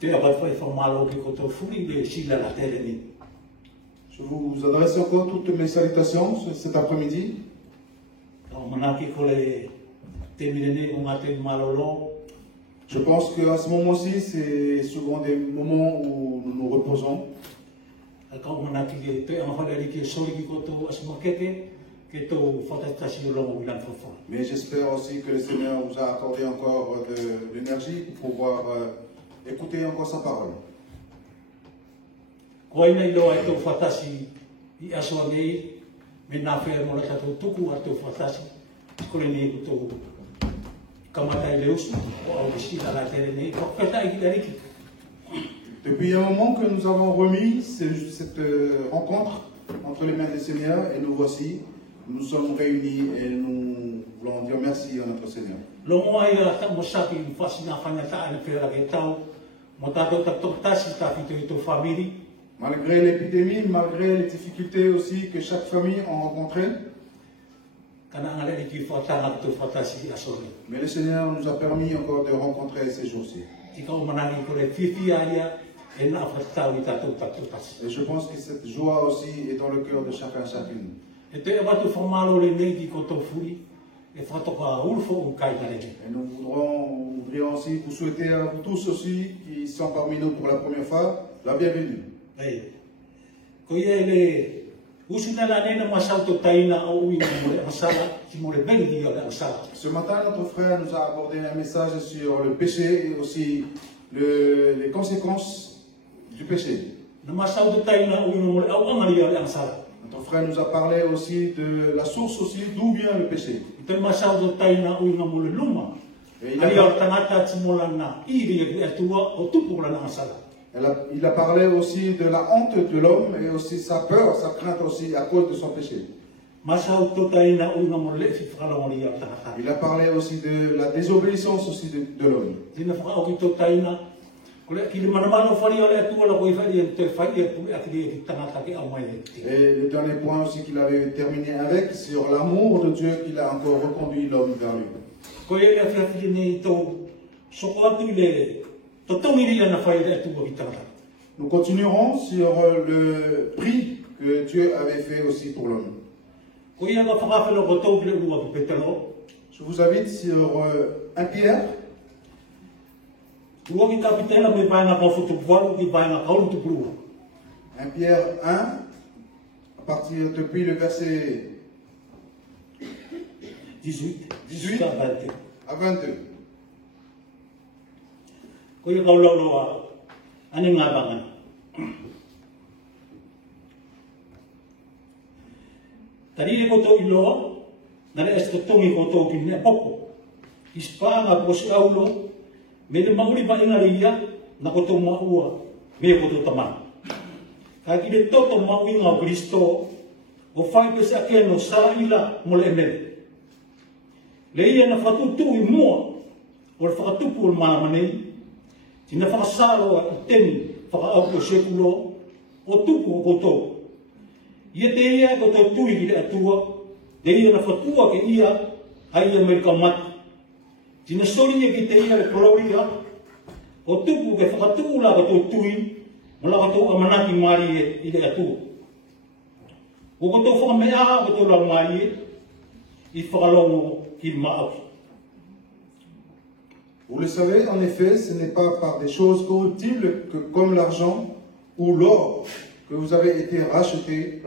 Je vous adresse encore toutes mes salutations cet après-midi. Je pense qu'à ce moment-ci, c'est souvent des moments où nous nous reposons. Mais j'espère aussi que le Seigneur vous a accordé encore de l'énergie pour pouvoir écouter encore sa parole. Depuis un moment que nous avons remis cette rencontre entre les mains du Seigneur et nous voici, nous sommes réunis et nous voulons dire merci à notre Seigneur. Malgré l'épidémie, malgré les difficultés aussi que chaque famille a rencontrées, mais le Seigneur nous a permis encore de rencontrer ces jours-ci. Et je pense que cette joie aussi est dans le cœur de chacun et chacune. Et nous voudrions aussi vous souhaiter à vous tous aussi qui sont parmi nous pour la première fois la bienvenue. Ce matin, notre frère nous a abordé un message sur le péché et aussi les conséquences du péché. Notre frère nous a parlé aussi de la source aussi d'où vient le péché. Il a parlé aussi de la honte de l'homme et aussi sa peur, sa crainte aussi à cause de son péché. Il a parlé aussi de la désobéissance aussi de l'homme. Et le dernier point aussi qu'il avait terminé avec, sur l'amour de Dieu qu'il a encore reconduit l'homme vers lui. Nous continuerons sur le prix que Dieu avait fait aussi pour l'homme. Je vous invite sur 1 Pierre. 1 Pierre 1, à partir depuis le verset 18 à 22. Mele mauri ba ingaria na koto maua me koto tama. Ka ki le toto maui ngā Kristo o whai pese ake no saraila mo le mele. Le ia na whatutu I mua o le whakatupu o le māmanei tina whakasaro a teni whakaau o sekulo o tupu o koto. Ia te ia koto tui ki le atua le ia na whatua ke ia ai Amerika mati. Tina soringa ki te ia le koloria, o tupu ke whakatū la kato tui, mo la kato amanaki mari I le atua. O kato whakamea o kato la mai I whakalongo ki maaki. Vous le savez, en effet, ce n'est pas par des choses corruptibles que, comme l'argent ou l'or que vous avez été rachetés,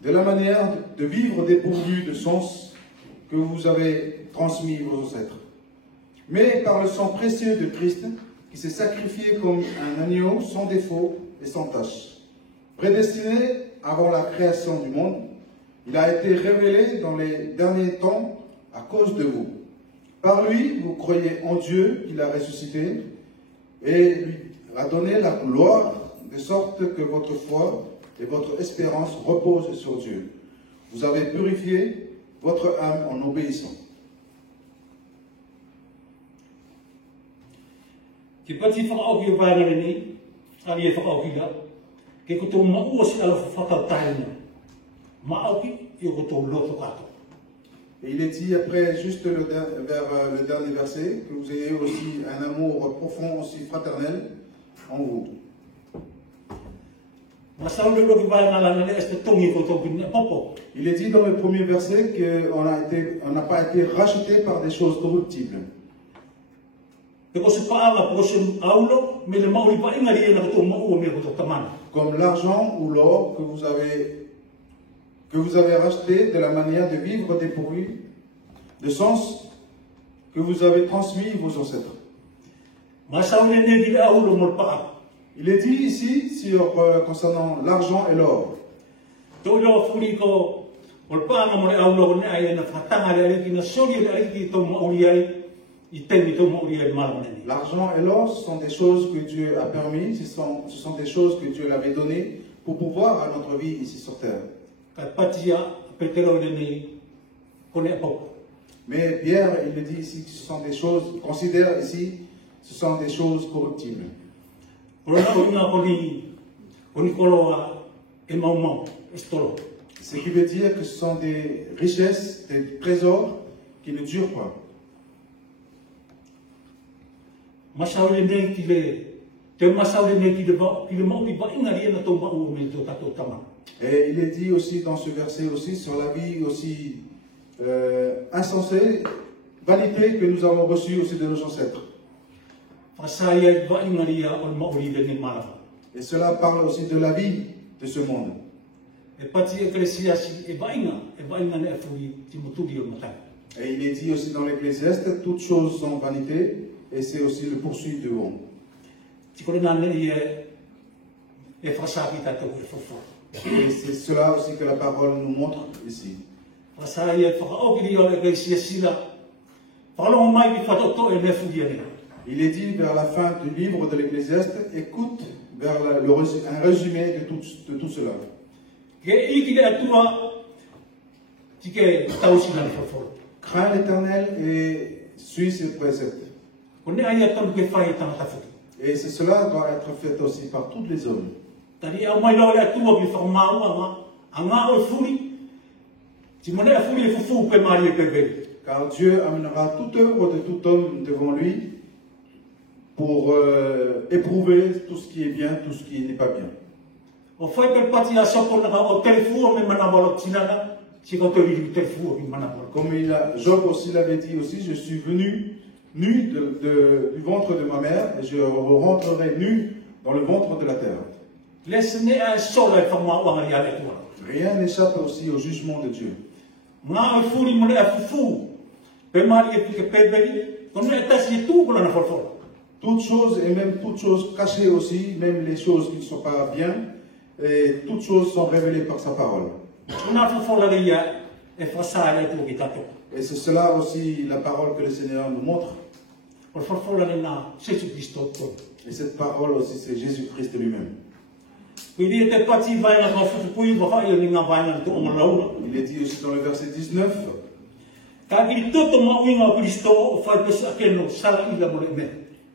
de la manière de vivre dépourvu de sens que vous avez transmis vos ancêtres. Mais par le sang précieux de Christ, qui s'est sacrifié comme un agneau sans défaut et sans tache. Prédestiné avant la création du monde, il a été révélé dans les derniers temps à cause de vous. Par lui, vous croyez en Dieu qu'il a ressuscité et lui a donné la gloire, de sorte que votre foi et votre espérance reposent sur Dieu. Vous avez purifié votre âme en obéissant. Ki pati whakaoki o vāngare nei, ali e whakaoki la, ke koto maua si ala whakataina, maoki I o koto loto kato. Et il est dit après, juste vers le dernier verset, que vous ayez aussi un amour profond, aussi fraternel, en vous. Il est dit dans le premier verset qu'on n'a pas été racheté par des choses corruptibles. Comme l'argent ou l'or que vous avez racheté de la manière de vivre dépourvu de sens que vous avez transmis vos ancêtres. Il est dit ici concernant l'argent et l'or. L'argent et l'or, ce sont des choses que Dieu a permis, ce sont des choses que Dieu l'avait données pour pouvoir à notre vie ici sur terre. Mais Pierre, il le dit ici que ce sont des choses, considère ici, ce sont des choses corruptibles. Ce qui veut dire que ce sont des richesses, des trésors qui ne durent pas. Et il est dit aussi dans ce verset aussi sur la vie aussi insensée, vanité que nous avons reçue aussi de nos ancêtres. Et cela parle aussi de la vie de ce monde. Et il est dit aussi dans l'Ecclésiaste, toutes choses sont vanité, et c'est aussi le poursuite de monde. Et c'est cela aussi que la parole nous montre ici. Il est dit vers la fin du livre de l'Ecclésiaste, écoute vers un résumé de tout cela. Crains l'Éternel et suis ses préceptes. Et cela doit être fait aussi par tous les hommes. Car Dieu amènera toute œuvre de tout homme devant lui pour éprouver tout ce qui est bien, tout ce qui n'est pas bien. Comme Job aussi l'avait dit aussi, je suis venu nu du ventre de ma mère et je rentrerai nu dans le ventre de la terre. Rien n'échappe aussi au jugement de Dieu. Toutes choses et même toutes choses cachées aussi, même les choses qui ne sont pas bien, et toutes choses sont révélées par sa parole. Et c'est cela aussi la parole que le Seigneur nous montre. Et cette parole aussi, c'est Jésus-Christ lui-même. Il est dit aussi dans le verset 19.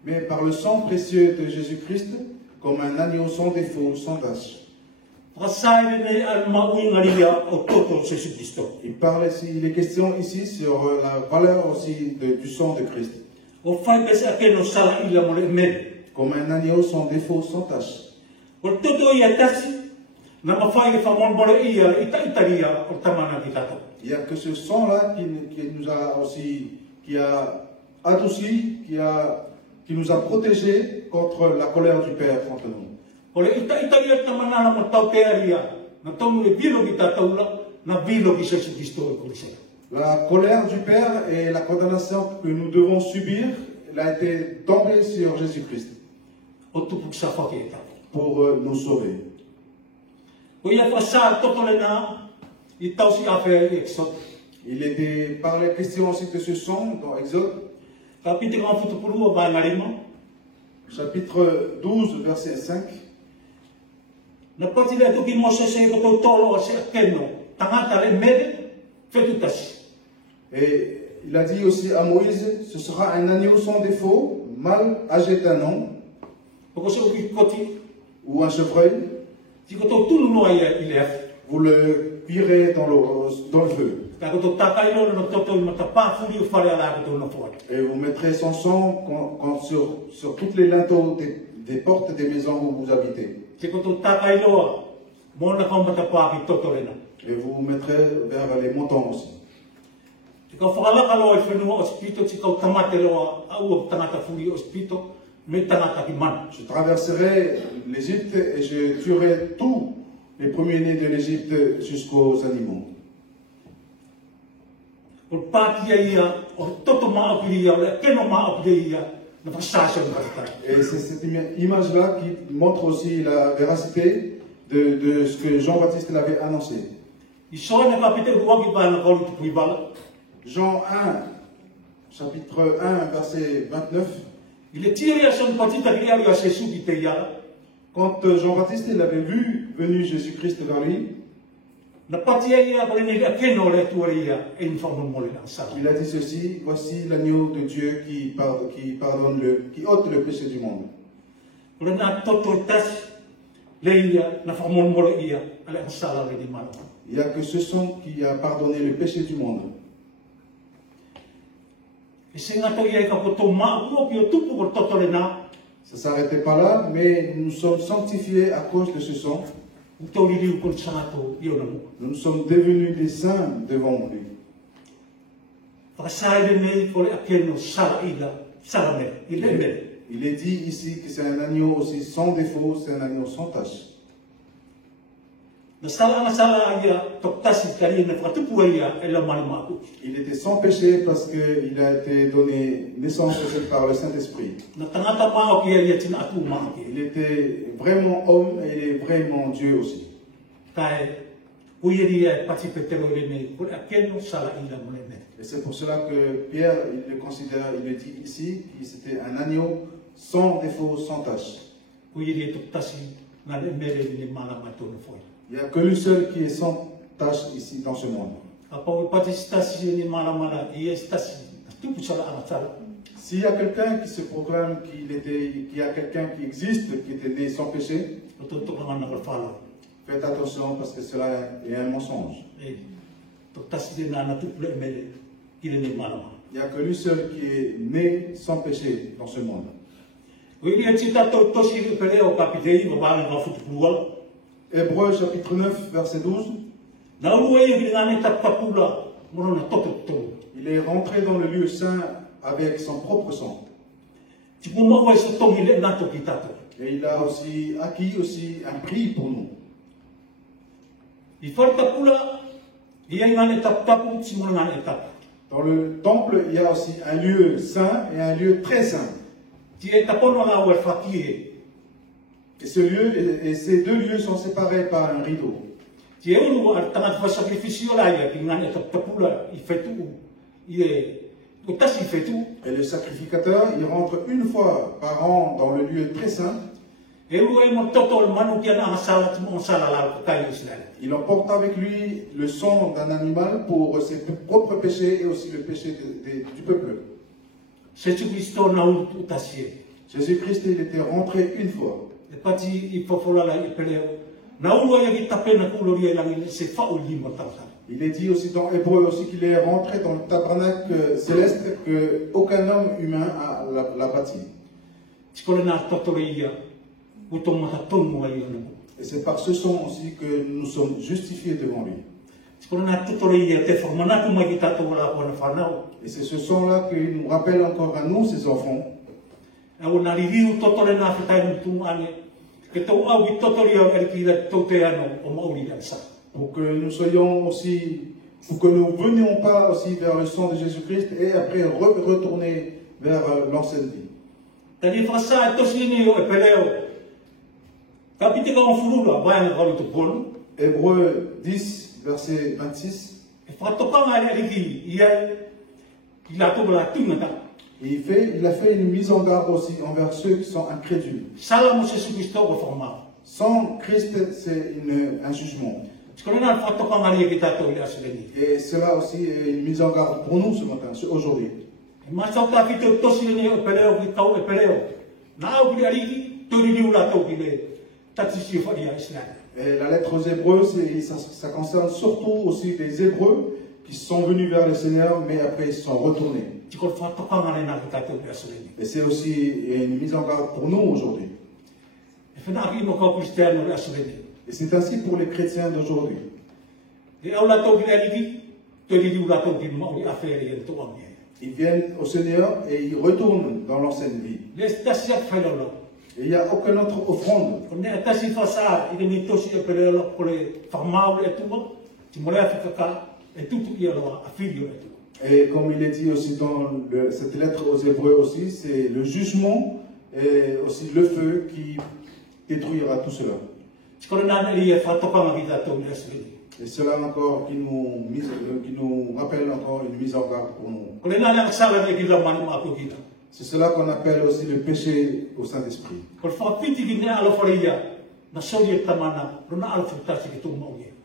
Mais par le sang précieux de Jésus-Christ, comme un agneau sans défaut, sans tache. Il est question ici sur la valeur aussi du sang de Christ. Comme un agneau sans défaut, sans tache. Il n'y a que ce sang-là qui nous a aussi, qui a adouci, qui nous a protégés contre la colère du Père contre nous. La colère du Père et la condamnation que nous devons subir, elle a été tombée sur Jésus-Christ pour nous sauver. Il était par la question aussi de ce sang dans Exode. Chapitre 12, verset 5. Et il a dit aussi à Moïse, ce sera un agneau sans défaut, mâle âgé d'un an, ou un chevreuil. Vous le cuirez dans le feu. Et vous mettrez son sang sur toutes les linteaux des portes des maisons où vous habitez. Te koto takailoa, mona kaumatapaki totorena. Et vous vous mettrez vers les montants aussi. Te kau whakalaka loa I whenua ospito, te kau tamate loa au tangata furi ospito, me tangata ki mana. Je traverserai l'Égypte et je tuerai tous les premiers-nés de l'Égypte jusqu'aux animaux. O pātia ia, o toto maapiri ia, o le keno maapiri ia, na pasasio na katakai. Et c'est cette image-là qui montre aussi la véracité de ce que Jean-Baptiste l'avait annoncé. I soa na kapite uruaki pa na kauli tupu ibala. Jean 1, chapitre 1, verset 29. I le tia ia son patita ki ia se suki te ia. Quand Jean-Baptiste il avait vu venir Jésus-Christ vers lui, Na patia ia ko le ia keno le tuare ia e ni whamu mole na sara. il a dit ceci: voici l'agneau de Dieu qui ôte le péché du monde. O le na toto e tasi, le ia na whamu mole ia, ale sara le di mano. Il n'y a que ce sang qui a pardonné le péché du monde. E se ngato ia ka poto maa ua pi o tupu ko toto le na, Ça ne s'arrêtait pas là, mais nous sommes sanctifiés à cause de ce sang. o tau li riu ko sangato i o na muka. Nous sommes devenus des saints devant lui. Whakasai le nei ko le akeno sara ila, sara me, I le me. Il est dit ici que c'est un agneau aussi sans défaut, c'est un agneau sans tache. Na sala ia tok tasi kari na whakatupu ia e la mani maaku. Il était sans péché parce qu'il a été donné naissance par le Saint-Esprit. Na tangata mao ki ia tina atu mao ki. Il était vraiment homme et il est vraiment Dieu aussi. Kai uiri ia pati petero le nei ko le akeno sara ila mo le me. Et c'est pour cela que Pierre, il le considère, il le dit ici, que c'était un agneau sans défaut, sans tache. Uiri e tok tasi na le mere ni mana matonu foi. Il n'y a que lui seul qui est sans tache ici dans ce monde. Apa o pati stasi ni mana mana I stasi. Tupu sala ana sala. S'il y a quelqu'un qui se proclame qu'il y a quelqu'un qui existe, qui était né sans péché, O toto kanga na fala. faites attention parce que cela est un mensonge. E tok tasi de na tupu le mere ki le ni mana mana. Il n'y a que lui seul qui est né sans péché dans ce monde. Uiri e tita to tosi I pere o kapitei o banga ka futu puala. Hébreux chapitre 9, verset 12. Na ulu e ki ngane tapapula mono na toto to. Il est rentré dans le lieu saint avec son propre sang. Ti mo mo se tongi le na to ki tato. Et il a aussi acquis un prix pour nous. I fartapula I ai ngane tapapu ti mo ngane tapu. Dans le temple, il y a aussi un lieu saint et un lieu très saint. Ti e tapono nga ua fakie. Et ces deux lieux sont séparés par un rideau. Ti e ulu ar tangata fa sacrificio la ia ki ngane tapapula I fetu I e o tasi fetu. Et le sacrificateur, il rentre une fois par an dans le lieu très saint. E ulu e mo toto le manu ki ana sala ti mo sala la ko kai Israel. Il emporte avec lui le sang d'un animal pour ses propres péchés et aussi le péché du peuple. Se tu Cristo na ulu tasi. Jésus-Christ, il était rentré une fois. E pati I pofola la I peleo. Na ulu e ki tapena kulori e langi se fa o lima tata. Il est dit aussi dans Hébreu aussi qu'il est rentré dans le tabernacle céleste que aucun homme humain l'a bâti. Tikole na totore ia. Uto mata tongu ai ona. Et c'est par ce sang aussi que nous sommes justifiés devant lui. Tikole na totore ia te formana tu mai ki tato wala ona fanao. Et c'est ce sang-là qui nous rappelle encore à nous, ses enfants, E ona riviu totore na fitai tu ane. Que tau au I totore au e ki la tote ano o mauri da sa. pour que nous soyons aussi, pour que nous ne venions pas aussi vers le sang de Jésus-Christ et après retourner vers l'ancienne vie. Tani fasa tosi ni o e peleo. Kapite ka onfurula vai na kauli to polu. Hébreux 10, verset 26. E whakatokanga e riki ia I la toba la tingata. Et il a fait une mise en garde aussi envers ceux qui sont incrédules. Sala mo se Kristo ko forma. Sans Christ, c'est un jugement. Tikole na whakatokanga ri ki tato I aseleni. Et cela aussi est une mise en garde pour nous ce matin, aujourd'hui. Masau ta fito tosi ni o peleo ki tau e peleo. Na o ki riki tori ni ula tau ki le tati si fa ia Israel. Et la lettre aux Hébreux, ça concerne surtout aussi les Hébreux qui sont venus vers le Seigneur, mais après ils sont retournés. Tikole whakatokanga ni na ki tato I aseleni. Et c'est aussi une mise en garde pour nous aujourd'hui. Whenaki no kau Kristiano le asurene. Et c'est ainsi pour les chrétiens d'aujourd'hui. E au lato ki aliki, te li liu lato ki mauri afere e to ange. Ils viennent au Seigneur et ils retournent dans l'ancienne vie. Le stasi ak failolo. Et il n'y a aucune autre offrande. Ko ne atasi fasa i ni tosi e pelelo ko le farmau le tuwa, ti mo le afika e tutu ia lo afilio e tuwa. Et comme il est dit aussi dans cette lettre aux Hébreux aussi, c'est le jugement et aussi le feu qui détruira tout cela. Ko na ni e fatopanga ki tatou le asurene. Et cela encore qui nous rappelle encore une mise en garde pour nous. Ko le na na sala ne ki la manu ma ko kita. C'est cela qu'on appelle aussi le péché au Saint-Esprit.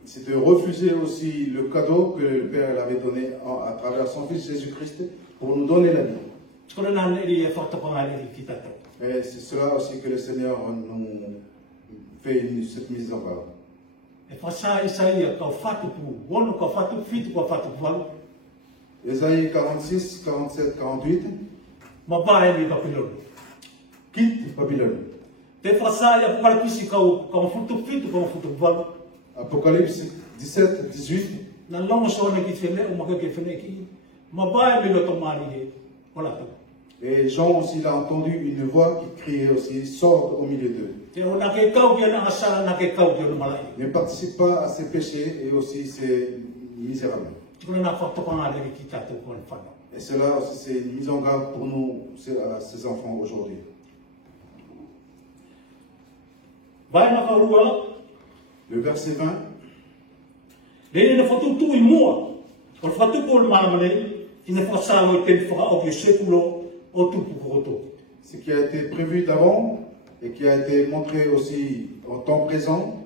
C'est de refuser aussi le cadeau que le Père avait donné à travers son Fils Jésus-Christ pour nous donner la vie. Et c'est cela aussi que le Seigneur nous fait cette mise en garde. Ésaïe 46, 47, 48. Quitte Babylone. Apocalypse 17, 18. Et Jean aussi l'a entendu une voix qui criait aussi, sort au milieu d'eux. Ne participe pas à ses péchés et aussi ses misérables. Et cela aussi, c'est une mise en garde pour nous, ces enfants aujourd'hui. Le verset 20. Ce qui a été prévu d'avant et qui a été montré aussi en temps présent.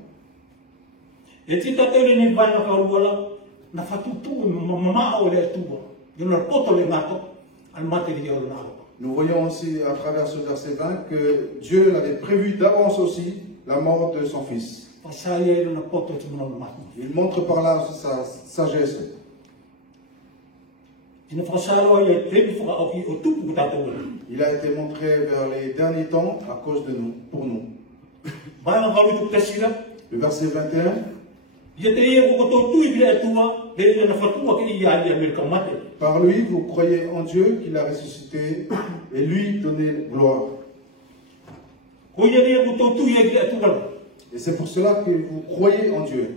Nous voyons aussi à travers ce verset 20 que Dieu l'avait prévu d'avance aussi la mort de son fils. Il montre par là sa sagesse. Il a été montré vers les derniers temps à cause de nous, pour nous. Le verset 21. Par lui, vous croyez en Dieu qu'il a ressuscité et lui donné gloire. Et c'est pour cela que vous croyez en Dieu.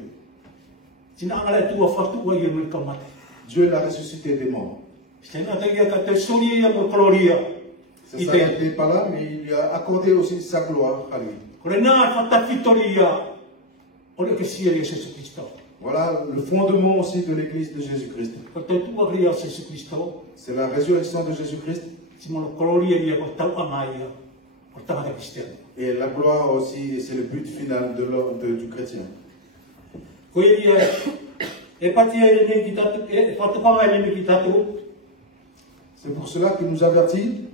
Dieu l'a ressuscité des morts. Ça ne s'arrêtait pas là, mais il lui a accordé aussi sa gloire à lui. Voilà le fondement aussi de l'église de Jésus-Christ. C'est la résurrection de Jésus-Christ. Et la gloire aussi, c'est le but final du chrétien. C'est pour cela qu'il nous avertit.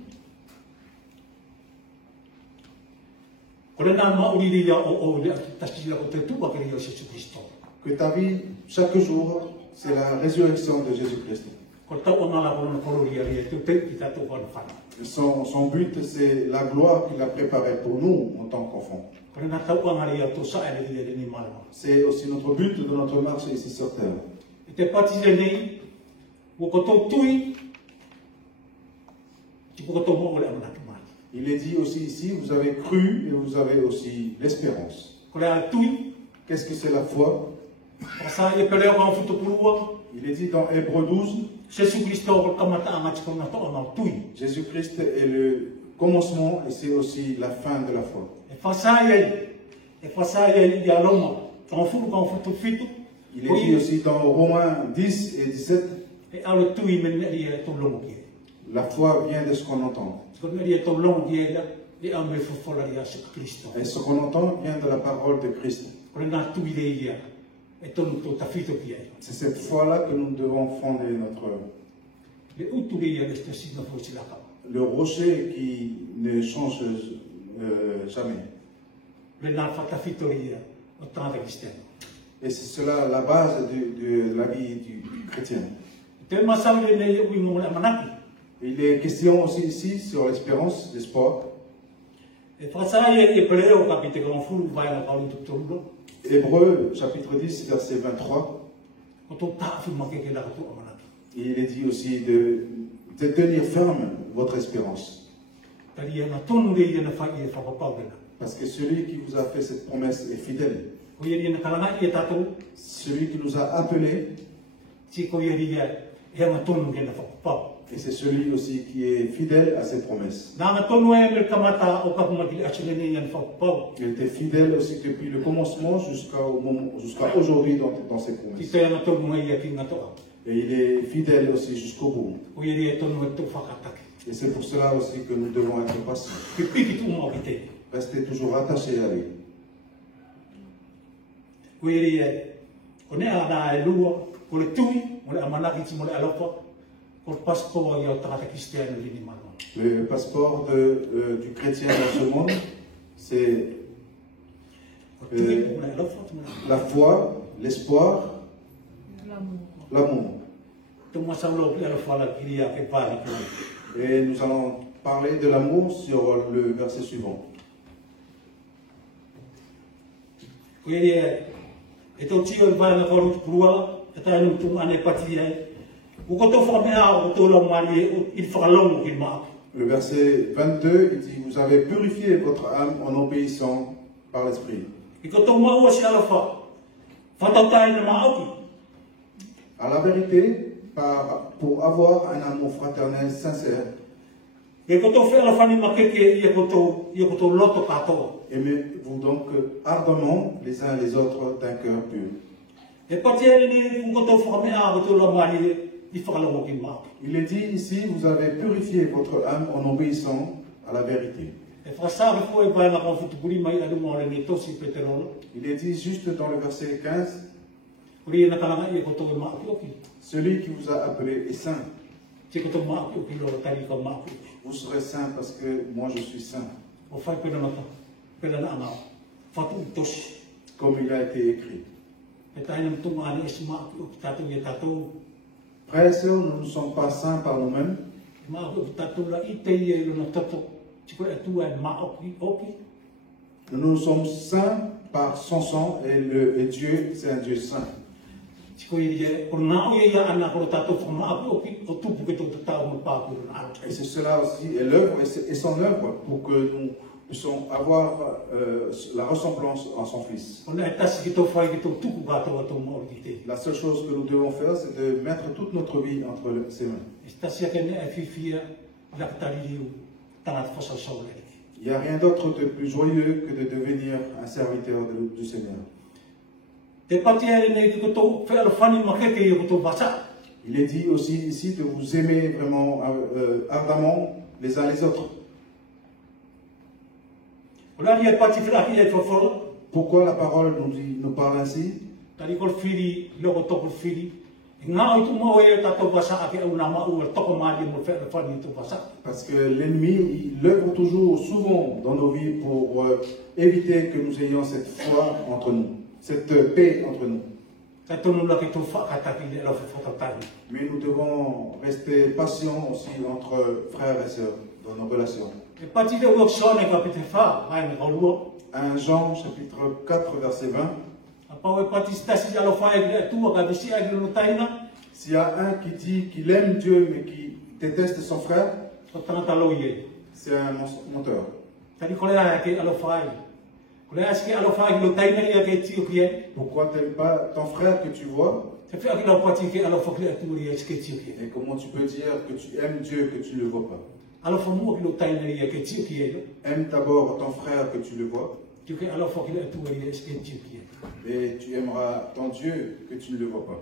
Que ta vie, chaque jour, c'est la résurrection de Jésus-Christ. Son but, c'est la gloire qu'il a préparée pour nous en tant qu'enfants. C'est aussi notre but de notre marche ici sur terre. Il est dit aussi ici, vous avez cru et vous avez aussi l'espérance. Qu'est-ce que c'est la foi? Il est dit dans Hébreux 12, Jésus-Christ est le commencement et c'est aussi la fin de la foi. Il est dit aussi dans Romains 10 et 17, la foi vient de ce qu'on entend. Et ce qu'on entend vient de la parole de Christ. C'est cette foi-là que nous devons fonder le rocher qui ne change jamais. Et c'est cela la base de la vie du chrétien. Il est question aussi ici sur l'espérance, l'espoir. Hébreux, chapitre 10, verset 23. Il est dit aussi de tenir ferme votre espérance. Parce que celui qui vous a fait cette promesse est fidèle. Celui qui nous a appelés, et c'est celui aussi qui est fidèle à ses promesses. Il était fidèle aussi depuis le commencement jusqu'à aujourd'hui dans ses promesses. Et il est fidèle aussi jusqu'au bout. Et c'est pour cela aussi que nous devons être patients. Rester toujours attachés à lui. Le passeport du chrétien dans ce monde, c'est la foi, l'espoir, l'amour. Et nous allons parler de l'amour sur le verset suivant. Le verset 22, il dit, vous avez purifié votre âme en obéissant par l'Esprit. À la vérité, pour avoir un amour fraternel sincère, aimez-vous donc ardemment les uns les autres d'un cœur pur. Il est dit ici, vous avez purifié votre âme en obéissant à la vérité. Il est dit juste dans le verset 15, celui qui vous a appelé est saint. Vous serez saint parce que moi je suis saint. Comme il a été écrit. Frères et sœurs, nous ne sommes pas saints par nous-mêmes. Nous sommes saints par son sang et Dieu, c'est un Dieu saint. Et c'est cela aussi, et l'œuvre et son œuvre pour que nous puissions avoir la ressemblance en son Fils. La seule chose que nous devons faire, c'est de mettre toute notre vie entre ses mains. Il n'y a rien d'autre de plus joyeux que de devenir un serviteur du Seigneur. Il est dit aussi ici de vous aimer vraiment ardemment les uns les autres. Pourquoi la parole nous parle ainsi? Parce que l'ennemi, il œuvre toujours souvent dans nos vies pour éviter que nous ayons cette foi entre nous, cette paix entre nous. Mais nous devons rester patients aussi entre frères et sœurs dans nos relations. 1 Jean chapitre 4 verset 20. S'il y a un qui dit qu'il aime Dieu mais qui déteste son frère, c'est un menteur. Pourquoi tu n'aimes pas ton frère que tu vois? Et comment tu peux dire que tu aimes Dieu que tu ne le vois pas? Aime d'abord ton frère que tu le vois. Et tu aimeras ton Dieu que tu ne le vois pas.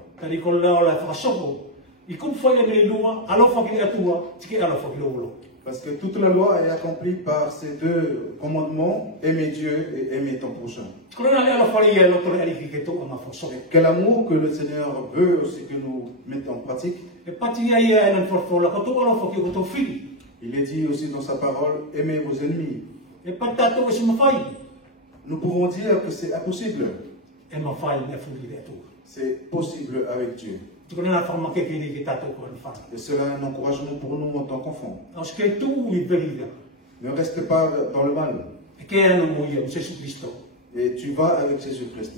Parce que toute la loi est accomplie par ces deux commandements, aimer Dieu et aimer ton prochain. Quel amour que le Seigneur veut aussi que nous mettions en pratique. Il est dit aussi dans sa parole, aimez vos ennemis. Nous pouvons dire que c'est impossible. C'est possible avec Dieu. Et cela est un encouragement pour nous en tant qu'enfants. Ne restez pas dans le mal. Et tu vas avec Jésus-Christ.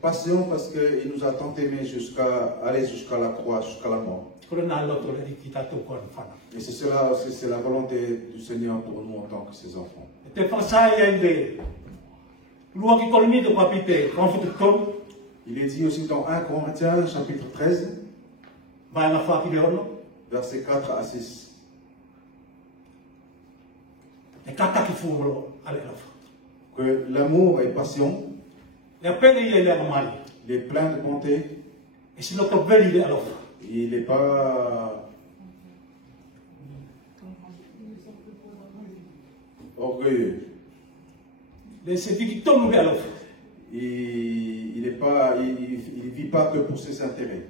Patient parce qu'il nous a tant aimés jusqu'à aller jusqu'à la croix, jusqu'à la mort. Et c'est cela aussi, c'est la volonté du Seigneur pour nous en tant que ses enfants. Il est dit aussi dans 1 Corinthiens chapitre 13, versets 4 à 6. Que l'amour est patient, il est plein de bonté, il n'est pas orgueilleux. Il ne vit pas que pour ses intérêts.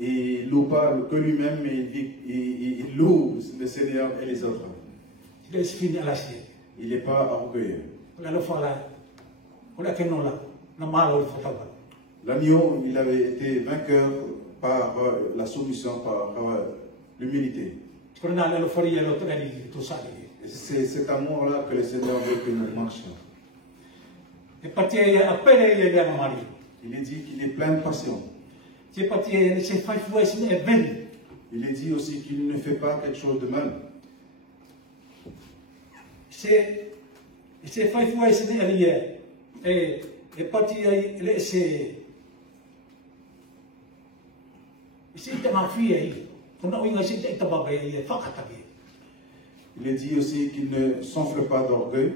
Il ne loue pas que lui-même, mais il loue le Seigneur et les autres. Il n'est pas orgueilleux. L'agneau, il avait été vainqueur par la soumission, par l'humilité. C'est cet amour-là que le Seigneur veut que nous marchions. Il est dit qu'il est plein de patience. Il est dit aussi qu'il ne fait pas quelque chose de mal. Il est dit aussi qu'il ne s'enfle pas d'orgueil.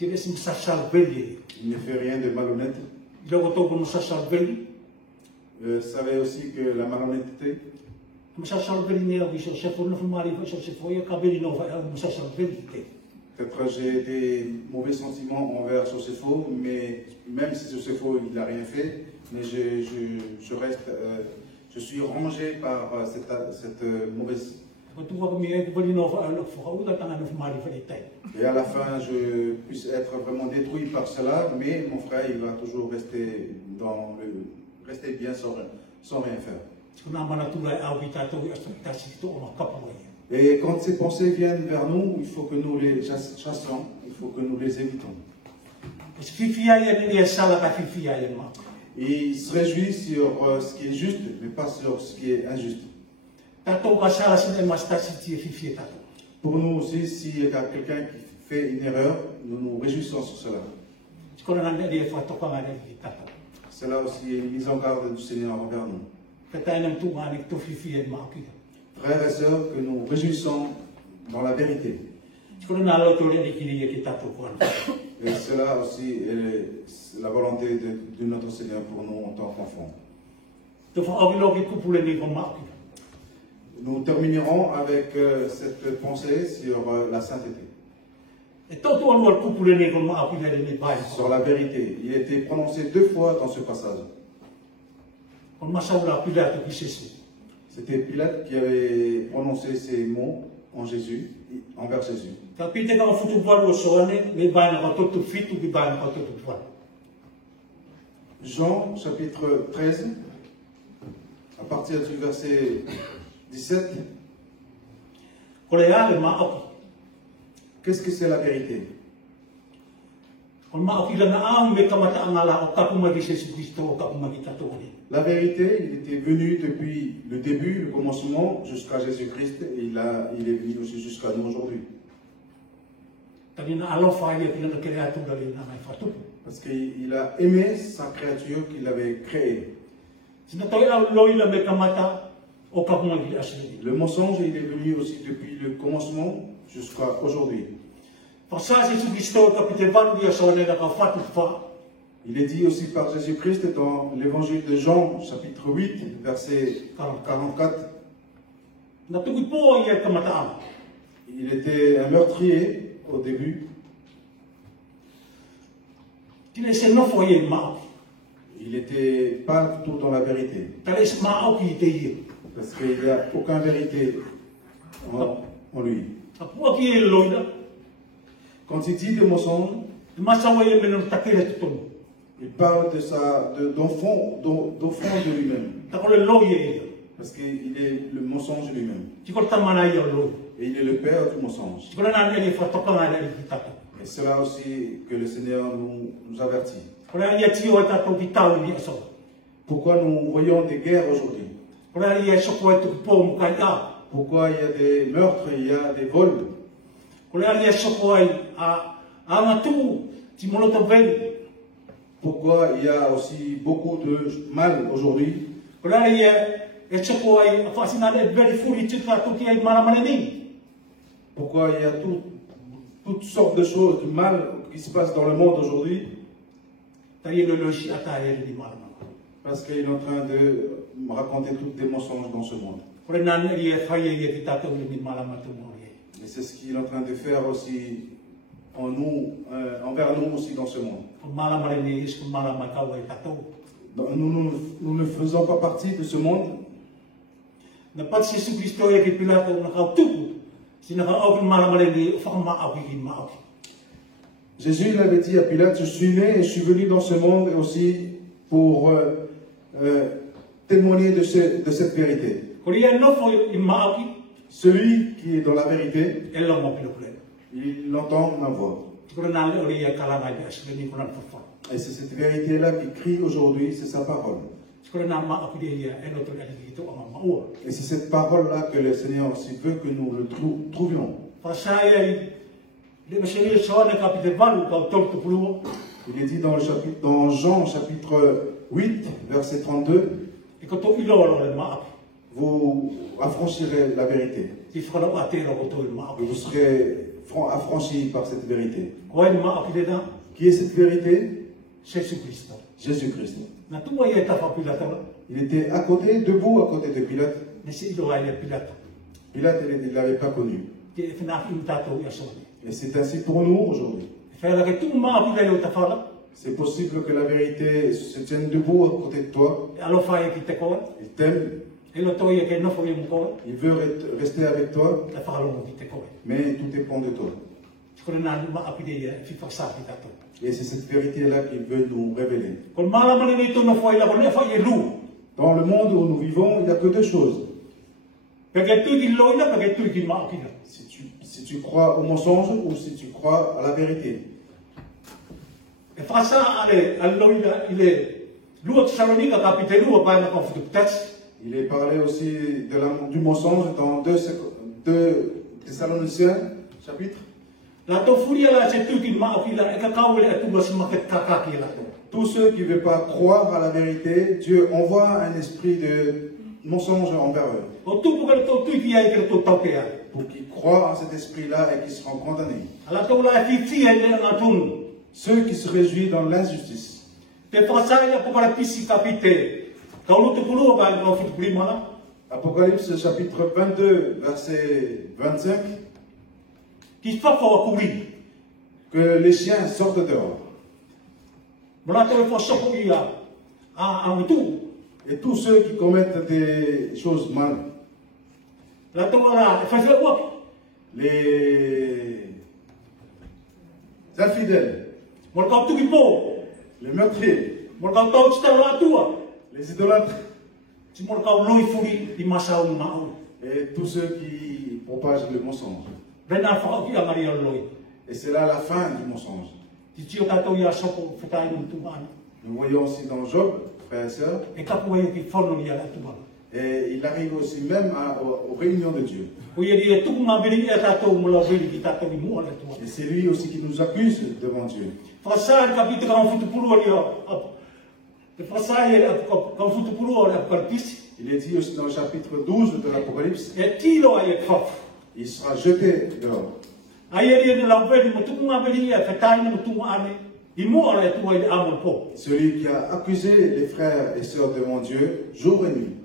Il ne fait rien de malhonnête. Vous savez aussi que la malhonnêteté, peut-être j'ai des mauvais sentiments envers Josepho, mais même si Josepho il n'a rien fait, mais je suis rongé par cette mauvaise. Et à la fin, je puisse être vraiment détruit par cela, mais mon frère, il va toujours rester bien sans rien faire. Et quand ces pensées viennent vers nous, il faut que nous les chassons, il faut que nous les évitons. Et il se réjouit sur ce qui est juste, mais pas sur ce qui est injuste. Pour nous aussi, s'il y a quelqu'un qui fait une erreur, nous nous réjouissons sur cela. C'est là aussi une mise en garde du Seigneur envers nous. Frères et sœurs, que nous réjouissons dans la vérité. Et cela aussi est la volonté de notre Seigneur pour nous en tant qu'enfants. Nous terminerons avec cette pensée sur la sainteté. Sur la vérité. Il a été prononcé 2 fois dans ce passage. C'était Pilate qui avait prononcé ces mots envers Jésus. Jean chapitre 13, à partir du verset 17. Qu'est-ce que c'est la vérité? La vérité, il était venu depuis le début, le commencement, jusqu'à Jésus-Christ, et il est venu aussi jusqu'à nous aujourd'hui. Parce qu'il a aimé sa créature qu'il avait créée. Le mensonge, il est venu aussi depuis le commencement jusqu'à aujourd'hui. Il est dit aussi par Jésus-Christ dans l'évangile de Jean, chapitre 8, verset 44. Il était un meurtrier au début. Il n'était pas tout dans la vérité. Parce qu'il n'y a aucune vérité en lui. Quand il dit de mensonge, il parle d'enfant de lui-même. Parce qu'il est le mensonge lui-même. Tiko tamana ia lo. Et il est le père du mensonge. Tiko na ia fatoka na ia tato. Et c'est là aussi que le Seigneur nous avertit. Kora ia tio tato kitau ni aso. Pourquoi nous voyons des guerres aujourd'hui? Kora ia soko tu po mukai a. Pourquoi il y a des meurtres, il y a des vols? Kora ia soko ai a ngatu ti molota veli. Pourquoi il y a aussi beaucoup de mal aujourd'hui? Kora ia e soko ai a fasina le veli furi tita tuki ai maramane ni. Pourquoi il y a toutes sortes de choses, du mal qui se passe dans le monde aujourd'hui? Parce qu'il est en train de raconter tous des mensonges dans ce monde. Et c'est ce qu'il est en train de faire aussi en nous, envers nous aussi dans ce monde. Nous ne faisons pas partie de ce monde. Jésus l'avait dit à Pilate, je suis né et je suis venu dans ce monde aussi pour témoigner de cette vérité. Celui qui est dans la vérité, il entend ma voix. Et c'est cette vérité-là qui crie aujourd'hui, c'est sa parole. Et c'est cette parole-là que le Seigneur aussi veut que nous le trouvions. Il est dit dans Jean chapitre 8, verset 32, vous affranchirez la vérité. Vous serez affranchis par cette vérité. Qui est cette vérité? Jésus-Christ. Jésus-Christ. Il était à côté, debout à côté de Pilate. Pilate, il ne l'avait pas connu. Et c'est ainsi pour nous aujourd'hui. C'est possible que la vérité se tienne debout à côté de toi. Il t'aime. Il veut rester avec toi. Mais tout dépend de toi. Et c'est cette vérité-là qu'il veut nous révéler. Dans le monde où nous vivons, il n'y a que deux choses. Si tu crois au mensonge ou si tu crois à la vérité. Il est parlé aussi du mensonge dans 2 Thessaloniciens, chapitre. Tous ceux qui ne veulent pas croire à la vérité, Dieu envoie un esprit de mensonge envers eux. Pour qu'ils croient en cet esprit-là et qu'ils seront condamnés. Ceux qui se réjouissent dans l'injustice. Apocalypse chapitre 22, verset 25. Que les chiens sortent dehors. Et tous ceux qui commettent des choses mal. Les infidèles. Les meurtriers. Les idolâtres. Et tous ceux qui propagent le mensonge. Et c'est là la fin du mensonge. Nous voyons aussi dans Job, frères et sœurs. Et il arrive aussi même aux réunions de Dieu. Et c'est lui aussi qui nous accuse devant Dieu. Il est dit aussi dans le chapitre 12 de l'Apocalypse. Il sera jeté dehors. Celui qui a accusé les frères et sœurs devant Dieu jour et nuit.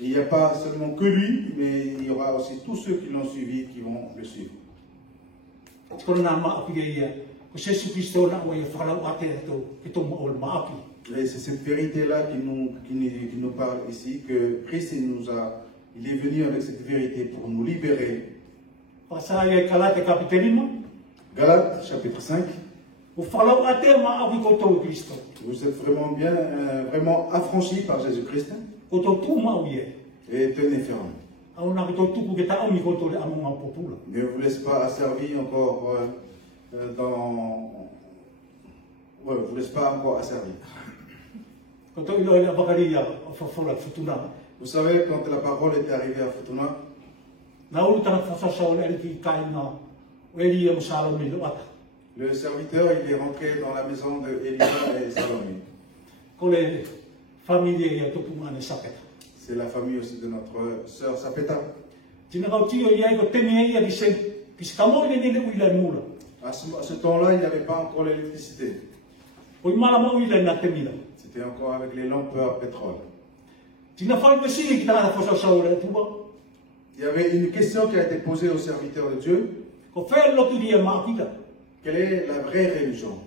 Il n'y a pas seulement que lui, mais il y aura aussi tous ceux qui l'ont suivi qui vont le suivre. Et c'est cette vérité-là qui nous parle ici, que Christ il est venu avec cette vérité pour nous libérer. Galates chapitre 5. O whalau a te ma awi koto Kristo. Vous êtes vraiment bien, vraiment affranchis par Jésus-Christ Koto tu mau ye. et tenez ferme. Au na koto tuku ke ta ami koto le amonga popula. Ne vous laissez pas asservir encore Ouais, vous laissez pas encore asservir. Koto ilo ele abakaria o whawhora futuna. Vous savez, quand la parole était arrivée à Futuna, Na ulu tana whawhasa o le ki kaina o eri e musalo me lo ata. le serviteur, il est rentré dans la maison de Élisa et Salomé. Ko le familie ia tupu mane sapeta. C'est la famille aussi de notre sœur Sapeta. Tina kau tio ia ko teme ia ki se kamo le nene uila mula. À ce temps-là, il n'y avait pas encore l'électricité. O i mala mau ila na temila. C'était encore avec les lampes à pétrole. Tina whai me sili ki tana whawhasa o le tua. Il y avait une question qui a été posée au serviteur de Dieu. Ko whea lotu ria maakita. Quelle est la vraie religion?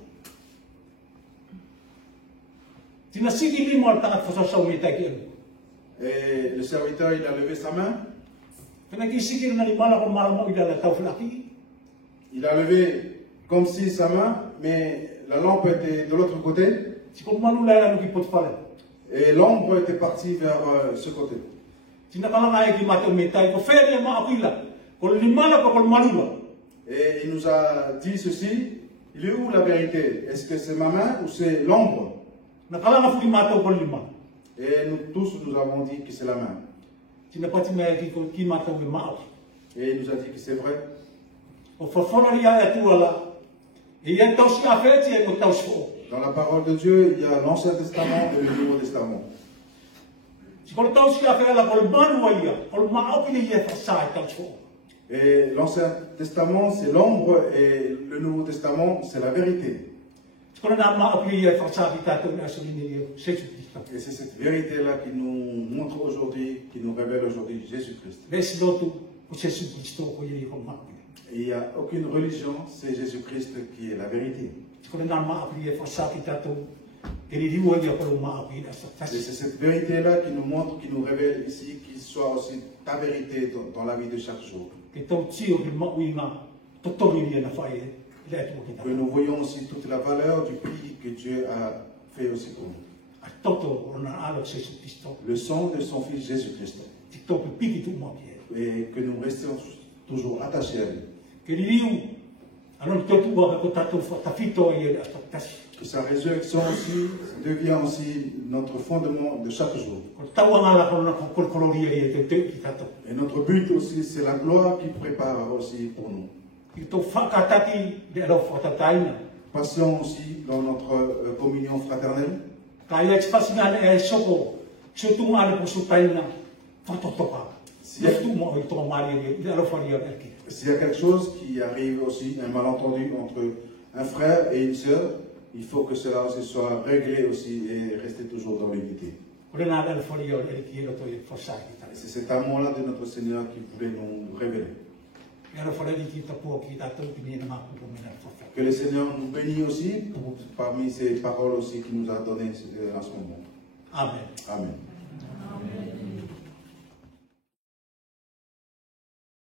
Tina sili limo al tana whawhasa o me tai ki anu. Et le serviteur, il a levé sa main. Kena ki sili na ni mala ko mala mau ila la tau whalaki. Il a levé comme si sa main, mais la lampe était de l'autre côté. Si ko manu la anu ki pot whale. Et l'ombre était partie vers ce côté. Tina kalanga e ki mate o me tai ko whea ria maakila. Ko le limala ko le malula. Et il nous a dit ceci, il est où la vérité? Est-ce que c'est ma main ou c'est l'ombre? Na kalanga fuki mate o ko le limala. Et nous tous, nous avons dit que c'est la main. Tina pati mea ki mate o me maaki. Et il nous a dit que c'est vrai. O whawhona ria e tua la. E ia tausi a wheti e ko tausi o. Dans la parole de Dieu, il y a l'Ancien Testament et le Nouveau Testament. Si ko le tausi a whea la ko le manu a ia. Ko le maaki ni ia whasa e tausi o. Et l'Ancien Testament, c'est l'ombre et le Nouveau Testament, c'est la vérité. Si ko le na maaki ia whasa ki tatou ni asolini ia. Sesu Christo. Et c'est cette vérité-là qui nous montre aujourd'hui, qui nous révèle aujourd'hui Jésus-Christ. Vesi lotu o Sesu Christo ko ia ko maaki. Et il n'y a aucune religion, c'est Jésus-Christ qui est la vérité. Si ko le na maaki ia whasa ki tatou. E ni riua ia ko le maaki ia sa Et tasi. c'est cette vérité-là qui nous montre, qui nous révèle ici, qu'il soit aussi ta vérité dans la vie de chaque jour. Ke tau tio ki mauinga. Totori ia na whae e. Ile atua ki Que tatou. nous voyons aussi toute la valeur du prix que Dieu a fait aussi pour nous. A toto o na alo Sesu Christo. Le sang de son Fils Jésus-Christ. Ti tope piki tu maaki e. Et que nous restions toujours attachés à lui. Ke riu. Anon totu wa ko tatou whatawhito ia le atok tasi. Que sa résurrection aussi devient aussi notre fondement de chaque jour. Ko tauanga la ko na kolkoloria ia te te ki tatou. Et notre but aussi, c'est la gloire qu'il prépare aussi pour nous. Ki tau whakatati le alo whatataina. Passions aussi dans notre communion fraternelle. Ka ia ekspasina le e soko. Sotu ngale ko sutaina. Whatotoka. Sieftu mo i tō maria le alo wharia erki. S'il y a quelque chose qui arrive aussi, un malentendu entre un frère et une sœur, il faut que cela aussi soit réglé aussi et rester toujours dans l'unité. Ko le na le wharia erki e loto e whasaki Et tari. c'est cet amour-là de notre Seigneur qui voulait nous révéler. E alo wharia ki tapua ki tatou ki ni na maku ko mena whawhau. Que le Seigneur nous bénisse aussi parmi ces paroles aussi qu'il nous a données en ce moment. Amen. Amen.